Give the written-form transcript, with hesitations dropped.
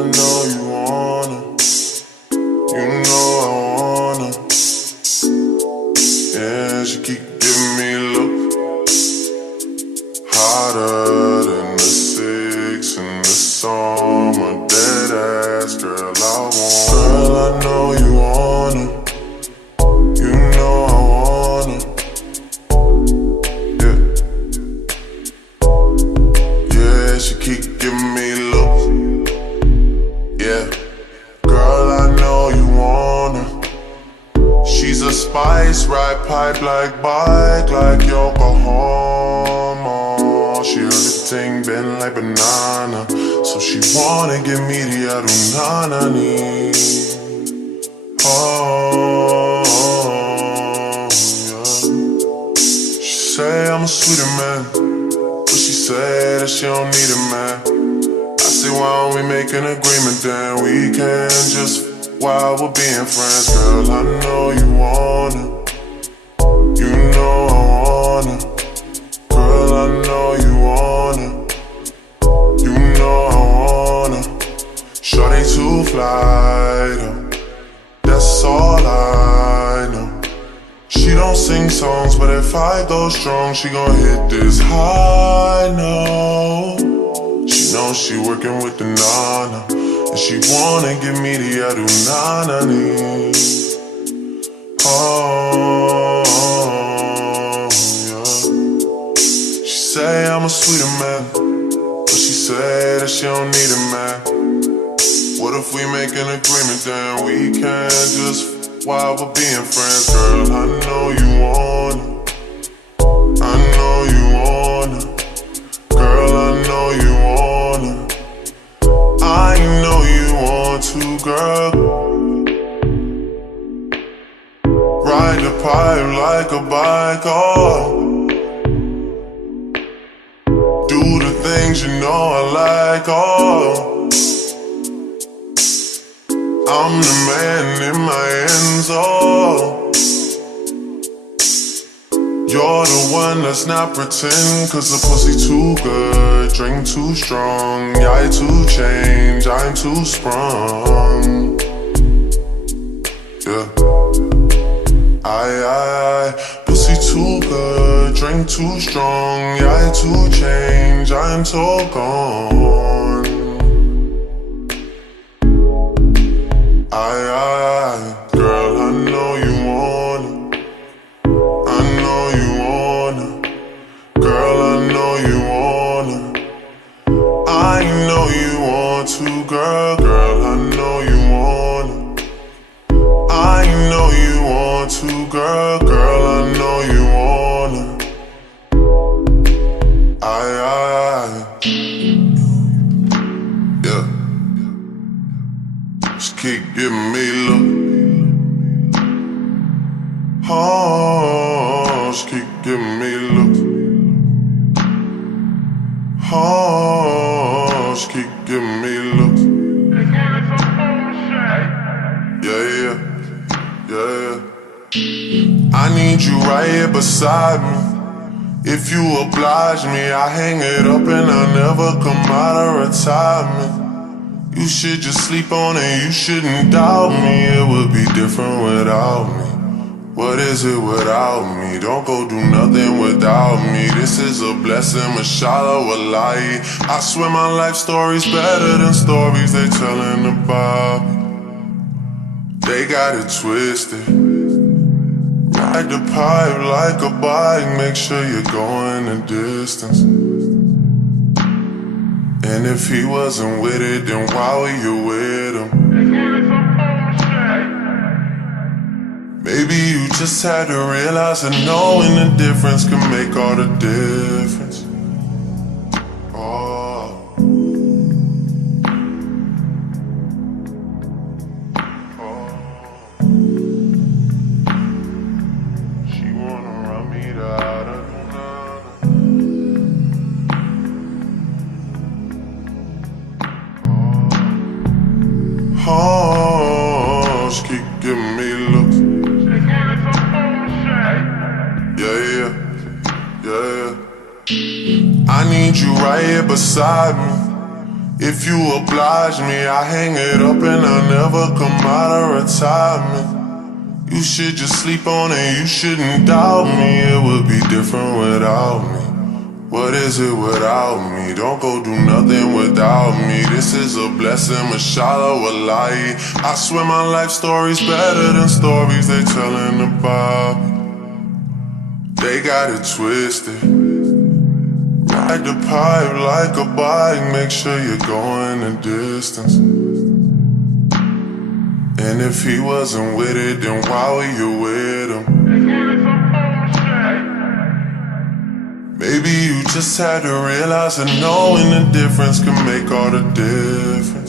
I know you wanna. You know I wanna. Yeah, she keep giving me looks hotter than the 6 in the summer. Dead ass girl, I want. Girl, I know you wanna. You know I wanna. Yeah. Yeah, she keep giving me looks. Yeah. Girl, I know you wanna. She's a spice, ride pipe like bike, like Yokohama. She heard the thing bend like banana, so she wanna give me the adunanani. Oh, yeah. She say I'm a sweeter man, but she say that she don't need a man. I say why don't we make an agreement then we can just while we're being friends. Girl, I know you wanna. You know I wanna. Girl, I know you wanna. You know I wanna. Shorty too fly though. That's all I know. She don't sing songs, but if I go strong, she gon' hit this high note. She knows she working with the nana, and she wanna give me the adunanani. Oh, yeah. She say I'm a sweeter man, but she say that she don't need a man. What if we make an agreement then we can just while we're being friends? Girl, I know you wanna. I know you wanna. Girl, I know you wanna. I know you want to, girl. Ride the pipe like a bike, oh. Do the things you know I like, oh. I'm the man in my hands, oh. You're the one that's not pretend, cause the pussy too good, drink too strong. Yeah, I too change, I'm too sprung. Yeah. I pussy too good, drink too strong. Yeah, I too change, I'm too gone. Girl, I know you wanna. I know you wanna. Girl, I know you wanna. I know you want to, girl. Girl, I know you wanna. I know you want to, girl. Girl, I know you wanna. Yeah. Just keep giving me love. Oh, just keep giving me love. Oh, just keep giving me love. Yeah, yeah, yeah. I need you right here beside me. If you oblige me, I hang it up and I'll never come out of retirement. You should just sleep on it, you shouldn't doubt me. It would be different without me. What is it without me? Don't go do nothing without me. This is a blessing, mashallah, wallahi. I swear my life story's better than stories they telling about me. They got it twisted. Ride the pipe like a bike, make sure you're going the distance. And if he wasn't with it, then why were you with him? Maybe you just had to realize that knowing the difference can make all the difference. Oh. Oh. She wanna run me out of oh, she keep giving me looks. Yeah, yeah, yeah. I need you right here beside me. If you oblige me, I hang it up and I'll never come out of retirement. You should just sleep on it, you shouldn't doubt me. It would be different without me. What is it without me? Don't go do nothing without me. This is a blessing, mashallah, wallahi. I swear my life story's better than stories they telling about me. They got it twisted. Ride the pipe like a bike, make sure you're going the distance. And if he wasn't with it, then why were you with him? Maybe you just had to realize that knowing the difference can make all the difference.